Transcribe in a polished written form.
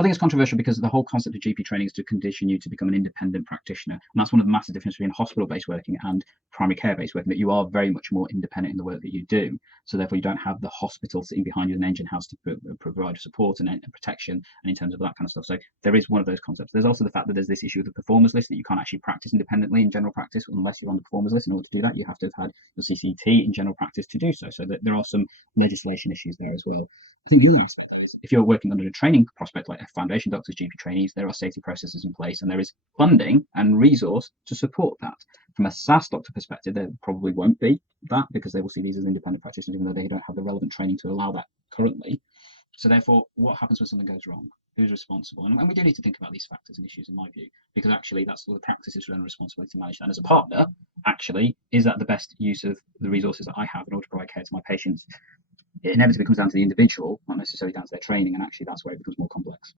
I think it's controversial because the whole concept of GP training is to condition you to become an independent practitioner. And that's one of the massive differences between hospital-based working and primary care-based working, that you are very much more independent in the work that you do. So therefore, you don't have the hospital sitting behind you as an engine house to provide support and protection and in terms of that kind of stuff. So there is one of those concepts. There's also the fact that there's this issue of the performers list, that you can't actually practice independently in general practice unless you're on the performers list. In order to do that, you have to have had your CCT in general practice to do so. So that there are some legislation issues there as well. I think the other aspect of it is, if you're working under a training prospect like a foundation doctors, GP trainees, there are safety processes in place and there is funding and resource to support that. From a SAS doctor perspective, there probably won't be that, because they will see these as independent practitioners, even though they don't have the relevant training to allow that currently. So therefore, what happens when something goes wrong? Who's responsible? And we do need to think about these factors and issues, in my view, because actually that's what the practice is and responsibility to manage that. And as a partner, actually, is that the best use of the resources that I have in order to provide care to my patients? It inevitably comes down to the individual, not necessarily down to their training, and actually that's where it becomes more complex.